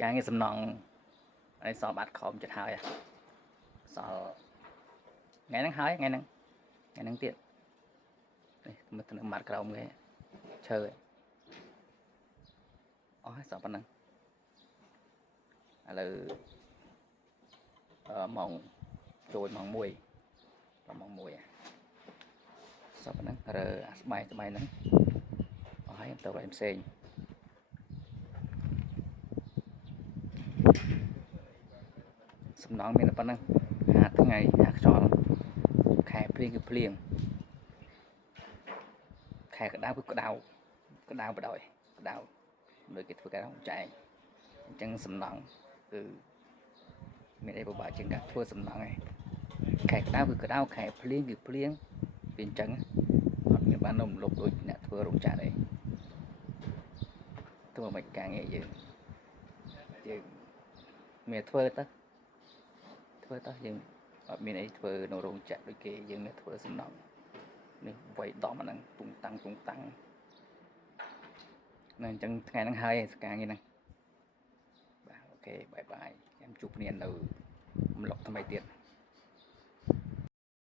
ការងារសំណង់ហើយសល់បាត់ខំចិត្តហើយសល់ថ្ងៃហ្នឹងហើយថ្ងៃហ្នឹងទៀតនេះមើលទៅនឹងម៉ាត់ក្រោមគេឈើអស់ហើយសល់ប៉ុណ្ណឹងឥឡូវម៉ោងចូលម៉ោង1ដល់ម៉ោង1សល់ប៉ុណ្ណឹងរើអាស្បែកហ្នឹងអស់ហើយទៅរកផ្សេងសំណងមានតែប៉ុណ្ណឹងហាថ្ងៃហាខ្យល់ខែភ្លៀងគឺភ្លៀងខែក្តៅគឺក្តៅបដ ாய் ក្តៅដូចគេធ្វើការចែកអញ្ចឹងសំណងគឺមានអីពិបាកជាងការធ្វើសំណងឯងខែក្តៅគឺក្តៅខែភ្លៀងគឺភ្លៀងវាអញ្ចឹងអត់មានបាននំលុបដូចអ្នកធ្វើរោងចក្រឯងធ្វើមិនការងារយើងមានធ្វើទៅយើងអត់មានអីធ្វើនៅរោងចក្រដូចគេយើងមានធ្វើសំណងនេះវាយដំអាហ្នឹងពុងតាំងនៅអញ្ចឹងថ្ងៃហ្នឹងហើយការងារហ្នឹងបាទអូខេបាយបាយចាំជួបគ្នានៅម្លប់ថ្មីទៀត